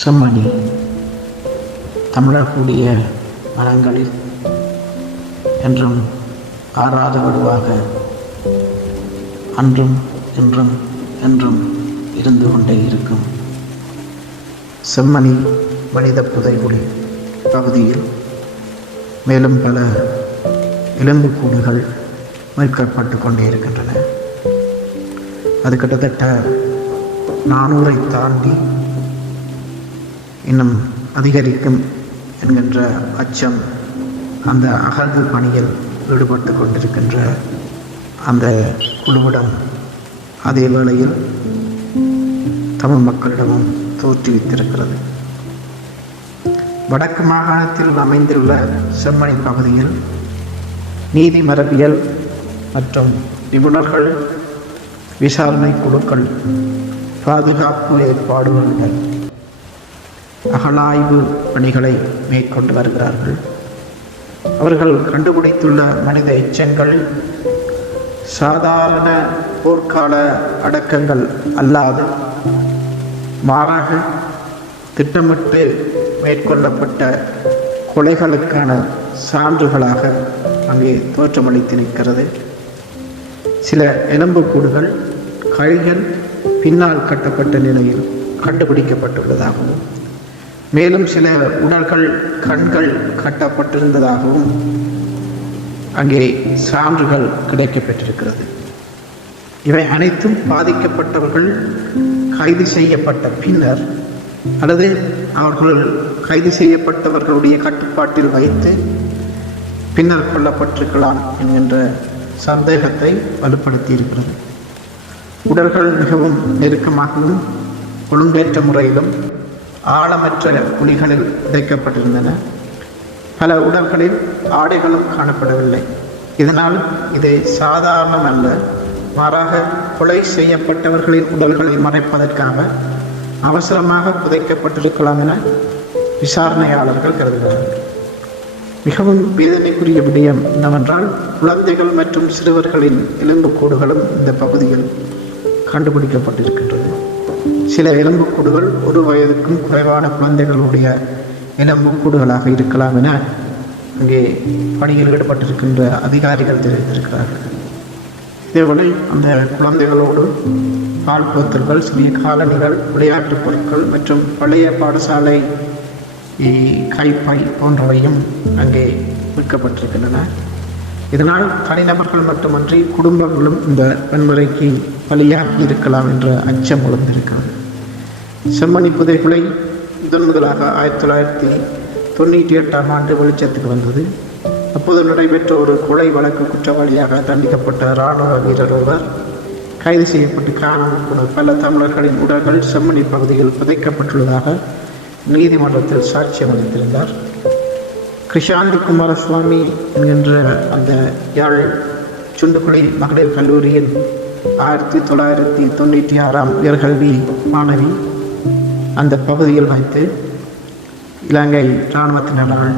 செம்மணி தமிழர்களுடைய மனங்களில் என்றும் ஆறாத வடுவாக அன்றும் இன்றும் என்றும் இருந்து கொண்டே இருக்கும். செம்மணி மனித புதைகுழி பகுதியில் மேலும் பல எலும்புக்கூடுகள் மீட்கப்பட்டு கொண்டே இருக்கின்றன. அது கிட்டத்தட்ட 400 தாண்டி இன்னும் அதிகரிக்கும் என்கின்ற அச்சம் அந்த அகழ்வு பணியில் ஈடுபட்டு கொண்டிருக்கின்ற அந்த குழுவிடம் அதே வேளையில் தமிழ் மக்களிடமும் தோற்றுவித்திருக்கிறது. வடக்கு மாகாணத்தில் அமைந்துள்ள செம்மணி பகுதியில் நீதி மரபியல் மற்றும் நிபுணர்கள், விசாரணை குழுக்கள், பாதுகாப்பு ஏற்பாடுகளுடன் அகழாய்வு பணிகளை மேற்கொண்டு வருகிறார்கள். அவர்கள் கண்டுபிடித்துள்ள மனித எச்சங்கள் சாதாரண போர்க்கால அடக்கங்கள் அல்லாது மாறாக திட்டமிட்டு மேற்கொள்ளப்பட்ட கொலைகளுக்கான சான்றுகளாக அங்கே தோற்றமளித்து நிற்கிறது. சில எலும்புக்கூடுகள் கைகள் பின்னால் கட்டப்பட்ட நிலையில் கண்டுபிடிக்கப்பட்டுள்ளதாகவும், மேலும் சில உடல்கள் கண்கள் கட்டப்பட்டிருந்ததாகவும் அங்கே சான்றுகள் கிடைக்கப்பெற்றிருக்கிறது. இவை அனைத்தும் பாதிக்கப்பட்டவர்கள் கைது செய்யப்பட்ட பின்னர் அல்லது அவர்கள் கைது செய்யப்பட்டவர்களுடைய கட்டுப்பாட்டில் வைத்து பின்னர் கொல்லப்பட்டிருக்கலாம் என்கின்ற சந்தேகத்தை வலுப்படுத்தி இருக்கிறது. உடல்கள் மிகவும் நெருக்கமாகவும் ஒழுங்கேற்ற முறையிலும் ஆழமற்ற குழிகளில் உடைக்கப்பட்டிருந்தன. பல உடல்களில் ஆடைகளும் காணப்படவில்லை. இதனால் இது சாதாரணம் அல்ல, மாறாக கொலை செய்யப்பட்டவர்களின் உடல்களை மறைப்பதற்காக அவசரமாக புதைக்கப்பட்டிருக்கலாம் என விசாரணையாளர்கள் கருதுகிறார்கள். மிகவும் வேதனைக்குரிய விடயம் என்னவென்றால், குழந்தைகள் மற்றும் சிறுவர்களின் எலும்புக்கூடுகளும் இந்த பகுதியில் கண்டுபிடிக்கப்பட்டிருக்கின்றது. சில எலும்புக்கூடுகள் 1 வயதுக்கும் குறைவான குழந்தைகளுடைய எலும்புக்கூடுகளாக இருக்கலாம் என அங்கே பணியில் ஈடுபட்டிருக்கின்ற அதிகாரிகள் தெரிவித்திருக்கிறார்கள். இதேபோல அந்த குழந்தைகளோடு பால் போத்தல்கள், சிறிய காலணிகள், விளையாட்டுப் பொருட்கள் மற்றும் பழைய பாடசாலை கைப்பை போன்றவையும் அங்கே விற்கப்பட்டிருக்கின்றன. இதனால் தனிநபர்கள் மட்டுமன்றி குடும்பங்களும் இந்த வன்முறைக்கு பலியாகி இருக்கலாம் என்ற அச்சம் எழுந்திருக்கிறது. செம்மணி புதைகுழி முதலாக 1998ஆம் ஆண்டு வெளிச்சத்துக்கு வந்தது. அப்போது நடைபெற்ற ஒரு கொலை வழக்கு குற்றவாளியாக தண்டிக்கப்பட்ட இராணுவ வீரர் ஒருவர் கைது செய்யப்பட்டு காணாமல் போன பல தமிழர்களின் உடல்கள் செம்மணி பகுதியில் புதைக்கப்பட்டுள்ளதாக நீதிமன்றத்தில் சாட்சியம் அளித்திருந்தார். கிருஷாந்தி குமாரசுவாமி என்கின்ற அந்த யாழ் சுண்டுக்குழி மகளிர் கல்லூரியில் 1996ஆம் உயர்கல்வி மாணவி அந்த பகுதியில் வைத்து இலங்கை இராணுவத்தினரால்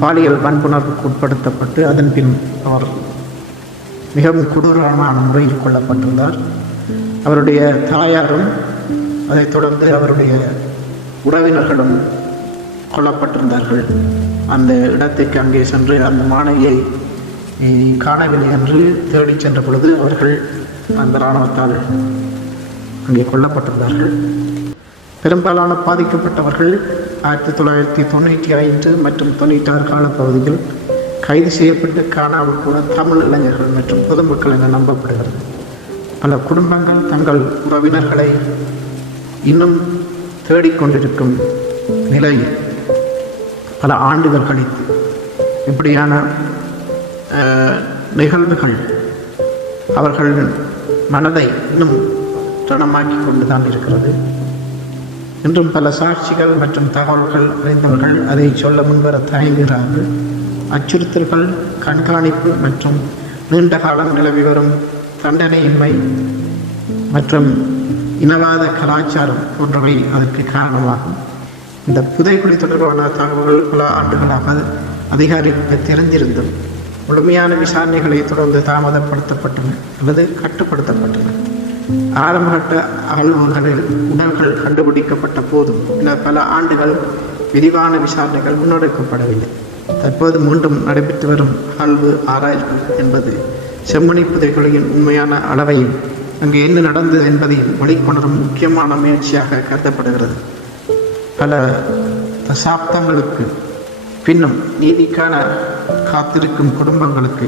பாலியல் வன்புணர்வுக்கு உட்படுத்தப்பட்டு அதன் பின் அவர் மிகவும் கொடூரமான முறையில் கொல்லப்பட்டுள்ளார். அவருடைய தாயாரும் அதைத் தொடர்ந்து அவருடைய உறவினர்களும் கொல்லப்பட்டிருந்தார்கள். அந்த இடத்துக்கு அங்கே சென்று அந்த மாணவியை காணவில்லை என்று தேடி சென்ற பொழுது அவர்கள் அந்த இராணுவத்தால் அங்கே கொல்லப்பட்டிருந்தார்கள். பெரும்பாலான பாதிக்கப்பட்டவர்கள் 1995 மற்றும் 96 காலப்பகுதியில் கைது செய்யப்பட்டு காணாமல் போன தமிழ் இளைஞர்கள் மற்றும் பொதுமக்கள் என நம்பப்படுகிறது. பல குடும்பங்கள் தங்கள் உறவினர்களை இன்னும் தேடிக்கொண்டிருக்கும் நிலையில் பல ஆண்டுகள் கழித்து இப்படியான நிகழ்வுகள் அவர்கள் மனதை இன்னும் ரணமாக்கி கொண்டுதான் இருக்கிறது. இன்றும் பல சாட்சிகள் மற்றும் தகவல்கள் அறிந்தவர்கள் அதை சொல்ல முன்வர தயங்குகிறார்கள். அச்சுறுத்தல்கள், கண்காணிப்பு மற்றும் நீண்ட காலம் நிலவி வரும் தண்டனையின்மை மற்றும் இனவாத கலாச்சாரம் போன்றவை அதற்கு காரணமாகும். இந்த புதைகுழி தொடர்பான தகவல்கள் பல ஆண்டுகளாக அதிகாரிகளுக்கு தெரிந்திருந்தும் முழுமையான விசாரணைகளை தொடர்ந்து தாமதப்படுத்தப்பட்டன அல்லது கட்டுப்படுத்தப்பட்டன. ஆரம்பகட்ட அகழ்வுகளில் உடல்கள் கண்டுபிடிக்கப்பட்ட போதும் பல ஆண்டுகள் விரிவான விசாரணைகள் முன்னெடுக்கப்படவில்லை. தற்போது மீண்டும் நடைபெற்று வரும் அகழ்வு ஆராய்ச்சி என்பது செம்மணி புதைகுழியின் உண்மையான அளவையும் அங்கு என்ன நடந்தது என்பதையும் வெளிக்கொணரும் முக்கியமான முயற்சியாக கருதப்படுகிறது. பல தசாப்தங்களுக்கு பின்னும் நீதிக்கான காத்திருக்கும் குடும்பங்களுக்கு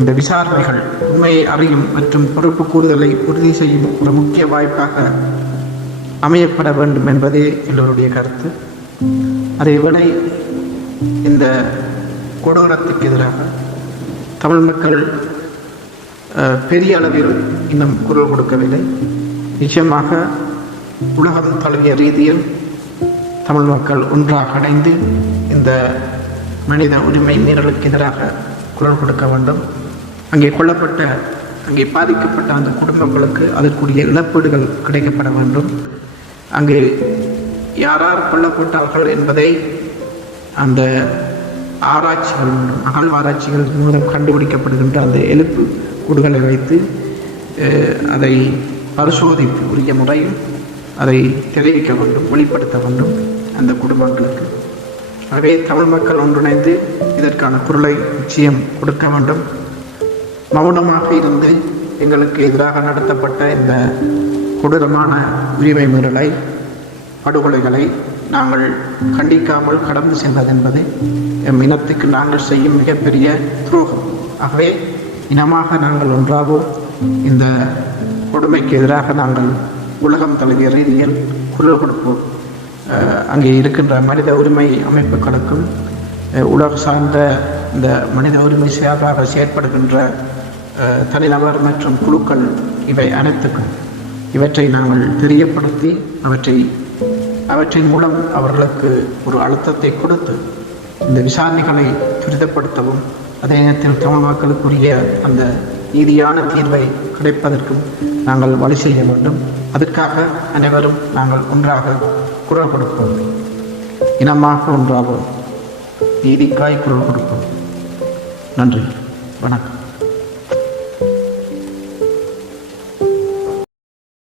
இந்த விசாரணைகள் உண்மையை அறியும் மற்றும் பொறுப்பு கூறுதலை உறுதி செய்யும் ஒரு முக்கிய வாய்ப்பாக அமையப்பட வேண்டும் என்பதே எல்லோருடைய கருத்து. அதேவேளை இந்த கொடூரத்துக்கு எதிராக தமிழ் மக்கள் பெரிய அளவில் இன்னும் குரல் கொடுக்கவில்லை. நிச்சயமாக உலகம் தழுவிய ரீதியில் தமிழ் மக்கள் ஒன்றாக இணைந்து இந்த மனித உரிமை மீறலுக்கு எதிராக குரல் கொடுக்க வேண்டும். அங்கே பாதிக்கப்பட்ட அந்த குடும்பங்களுக்கு அதற்குரிய இழப்பீடுகள் கிடைக்கப்பட வேண்டும். அங்கே யார் கொல்லப்பட்டார்கள் என்பதை அந்த ஆராய்ச்சிகள் மூலம் அகழ்வாராய்ச்சிகள் மூலம் கண்டுபிடிக்கப்படுகின்ற அந்த எலும்பு கூடுகளை வைத்து அதை பரிசோதித்து உரிய முறையில் அதை தெரிவிக்க வேண்டும், வெளிப்படுத்த வேண்டும் அந்த குடும்பங்களுக்கு. ஆகவே தமிழ் மக்கள் ஒன்றிணைந்து இதற்கான குரலை நிச்சயம் கொடுக்க வேண்டும். மௌனமாக இருந்து எங்களுக்கு எதிராக நடத்தப்பட்ட இந்த கொடூரமான உரிமை மீறலை, படுகொலைகளை நாங்கள் கண்டிக்காமல் கடந்து செல்வது என்பது எம் இனத்துக்கு நாங்கள் செய்யும் மிகப்பெரிய துரோகம். ஆகவே இனமாக நாங்கள் ஒன்றாகவும் இந்த கொடுமைக்கு எதிராக நாங்கள் உலகம் தழுவிய ரீதியில் குரல் கொடுப்போம். அங்கே இருக்கின்ற மனித உரிமை அமைப்புகளுக்கும் உலக சார்ந்த இந்த மனித உரிமை சேவையாக செயற்படுகின்ற தனிநபர் மற்றும் குழுக்கள் இவை அனைத்துக்கும் இவற்றை நாங்கள் தெரியப்படுத்தி அவற்றின் மூலம் அவர்களுக்கு ஒரு அழுத்தத்தை கொடுத்து இந்த விசாரணைகளை துரிதப்படுத்தவும், அதே நேரத்தில் தமிழ் மக்களுக்குரிய அந்த நீதியான தீர்வை கிடைப்பதற்கும் நாங்கள் வழி செய்ய வேண்டும். அதற்காக அனைவரும் நாங்கள் ஒன்றாக குரல் கொடுப்போம், இனமாக ஒன்றாக நீதிக்காய் குரல் கொடுப்போம். நன்றி, வணக்கம்.